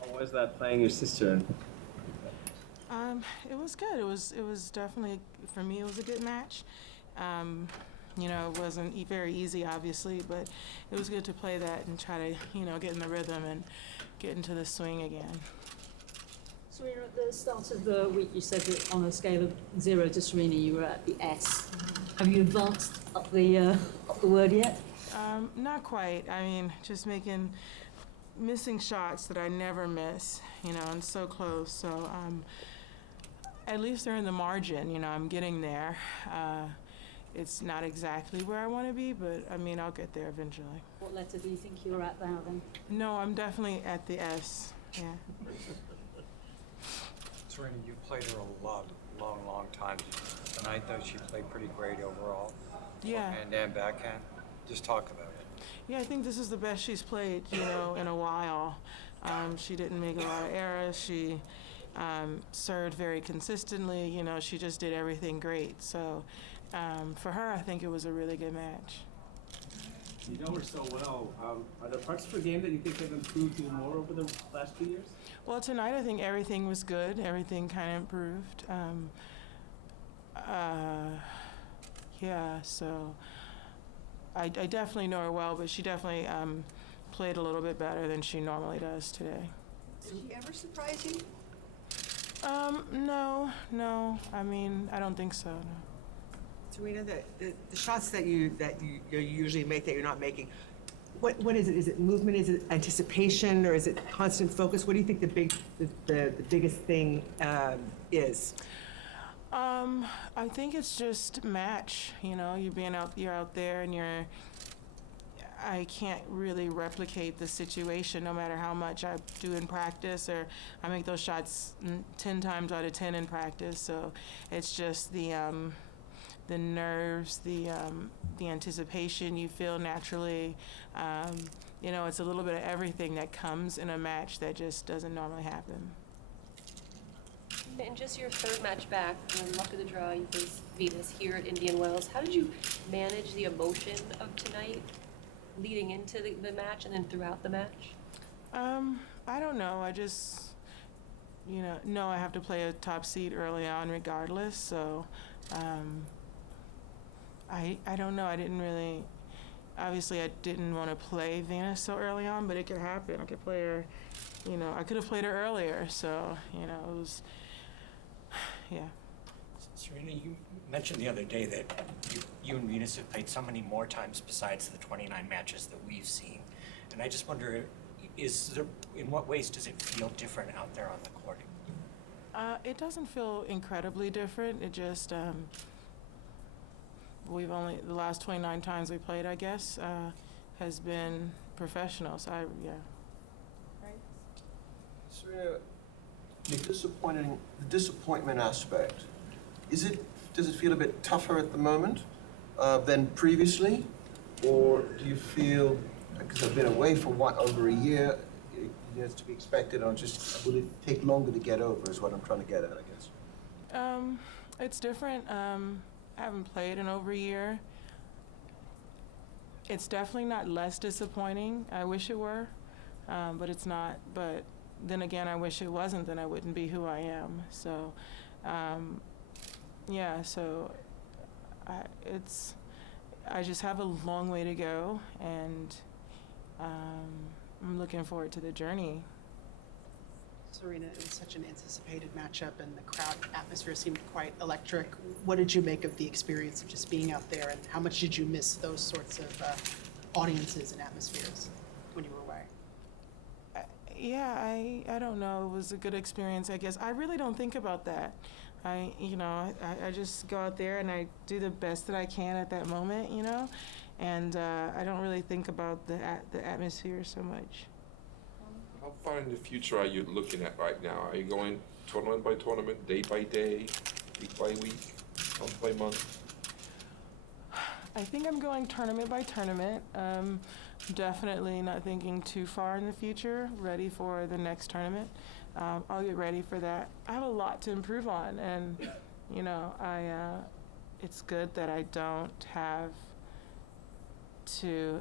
How was that playing your sister? It was good. It was definitely, for me, it was a good match. It wasn't very easy, obviously, but it was good to play that and try to, get in the rhythm and get into the swing again. Serena, at the start of the week, you said that on a scale of 0 to Serena, you were at the S. Have you advanced up the word yet? Not quite. I mean, just missing shots that I never miss, and so close. So at least they're in the margin, I'm getting there. It's not exactly where I want to be, but I mean, I'll get there eventually. What letter do you think you're at now then? No, I'm definitely at the S, yeah. Serena, you played her a long time. Tonight, though, she played pretty great overall. Yeah. Forehand and backhand. Just talk about it. Yeah, I think this is the best she's played, in a while. She didn't make a lot of errors. She served very consistently. She just did everything great. So for her, I think it was a really good match. You know her so well. Are there parts of her game that you think have improved even more over the last 2 years? Well, tonight I think everything was good. Everything kind of improved. So I definitely know her well, but she definitely played a little bit better than she normally does today. Did she ever surprise you? No. I mean, I don't think so. No. Serena, the shots that you usually make that you're not making, what is it? Is it movement? Is it anticipation? Or is it constant focus? What do you think the biggest thing is? I think it's just match. You're out there, and I can't really replicate the situation no matter how much I do in practice, or I make those shots 10 times out of 10 in practice. So it's just the nerves, the anticipation you feel naturally. It's a little bit of everything that comes in a match that just doesn't normally happen. In just your third match back, luck of the draw, you faced Venus here at Indian Wells. How did you manage the emotion of tonight leading into the match and then throughout the match? I don't know. I just, know I have to play a top seed early on regardless. So I don't know. I didn't really, obviously I didn't want to play Venus so early on, but it could happen. I could play her, I could have played her earlier. So, it was, yeah. Serena, you mentioned the other day that you and Venus have played so many more times besides the 29 matches that we've seen. And I just wonder, in what ways does it feel different out there on the court? It doesn't feel incredibly different. It just, the last 29 times we played, I guess, has been professional. So, yeah. Right. Serena, the disappointment aspect, does it feel a bit tougher at the moment than previously? Or do you feel, because I've been away for over a year, it's to be expected, or just will it take longer to get over is what I'm trying to get at, I guess? It's different. I haven't played in over a year. It's definitely not less disappointing. I wish it were, but it's not. But then again, I wish it wasn't, then I wouldn't be who I am. So, so I just have a long way to go, and I'm looking forward to the journey. Serena, it was such an anticipated matchup, and the crowd atmosphere seemed quite electric. What did you make of the experience of just being out there, and how much did you miss those sorts of audiences and atmospheres when you were away? I don't know. It was a good experience, I guess. I really don't think about that. I just go out there and I do the best that I can at that moment, and I don't really think about the atmosphere so much. How far in the future are you looking at right now? Are you going tournament by tournament, day by day, week by week, month by month? I think I'm going tournament by tournament. Definitely not thinking too far in the future, ready for the next tournament. I'll get ready for that. I have a lot to improve on, and it's good that I don't have to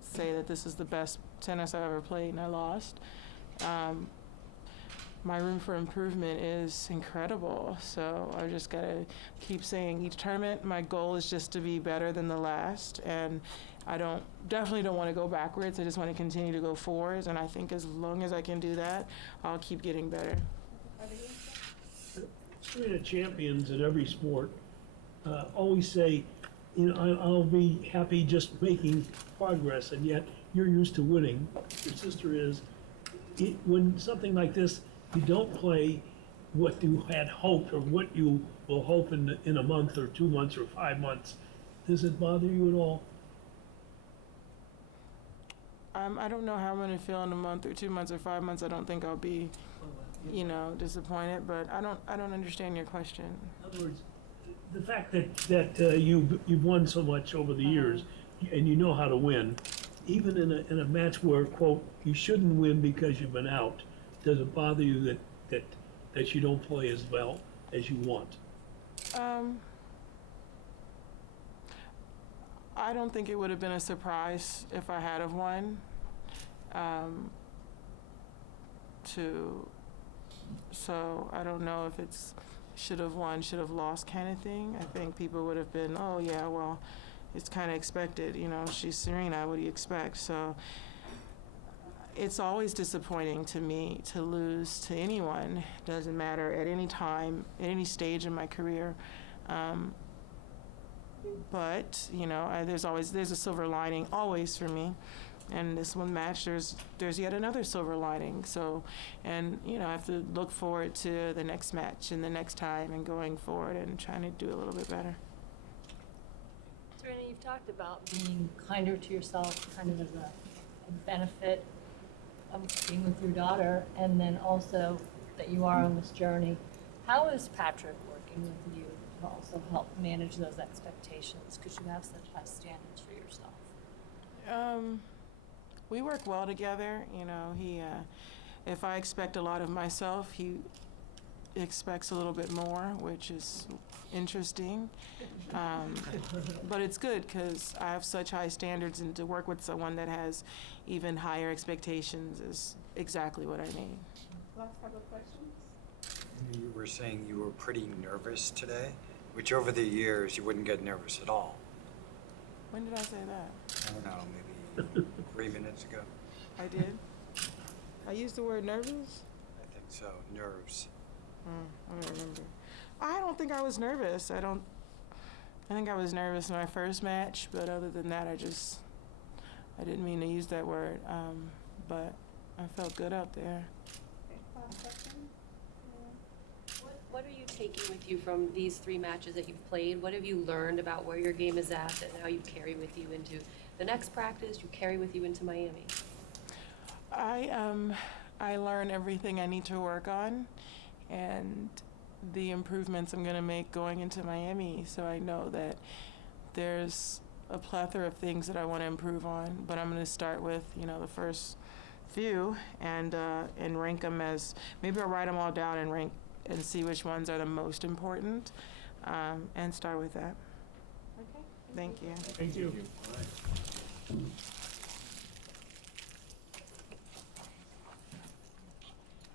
say that this is the best tennis I've ever played, and I lost. My room for improvement is incredible, so I just gotta keep saying each tournament, my goal is just to be better than the last, and I definitely don't want to go backwards. I just want to continue to go forwards, and I think as long as I can do that, I'll keep getting better. Serena champions at every sport always say, you know, I'll be happy just making progress, and yet you're used to winning. Your sister is. When something like this, you don't play what you had hoped or what you will hope in a month or 2 months or 5 months. Does it bother you at all? I don't know how I'm going to feel in a month or 2 months or 5 months. I don't think I'll be, disappointed, but I don't understand your question. In other words, the fact that you've won so much over the years, and you know how to win, even in a match where, quote, you shouldn't win because you've been out, does it bother you that you don't play as well as you want? I don't think it would have been a surprise if I had have won. So I don't know if it's should have won, should have lost kind of thing. I think people would have been, oh yeah, well, it's kind of expected, she's Serena, what do you expect? So it's always disappointing to me to lose to anyone. Doesn't matter at any time, at any stage in my career. But there's a silver lining always for me. And this one match, there's yet another silver lining. So, and I have to look forward to the next match and the next time and going forward and trying to do a little bit better. Serena, you've talked about being kinder to yourself, kind of as a benefit of being with your daughter, and then also that you are on this journey. How is Patrick working with you to also help manage those expectations, because you have such high standards for yourself? We work well together. He, if I expect a lot of myself, he expects a little bit more, which is interesting. But it's good because I have such high standards, and to work with someone that has even higher expectations is exactly what I need. Last couple of questions. You were saying you were pretty nervous today, which over the years you wouldn't get nervous at all. When did I say that? I don't know, maybe 3 minutes ago. I did? I used the word nervous? I think so, nerves. I don't remember. I don't think I was nervous. I think I was nervous in my first match, but other than that, I didn't mean to use that word. But I felt good out there. Okay, last question. What are you taking with you from these 3 matches that you've played? What have you learned about where your game is at that now you carry with you into the next practice, you carry with you into Miami? I learn everything I need to work on and the improvements I'm going to make going into Miami. So I know that there's a plethora of things that I want to improve on, but I'm going to start with, the first few and rank them as, maybe I'll write them all down and rank and see which ones are the most important, and start with that. Okay. Thank you. Thank you. All right.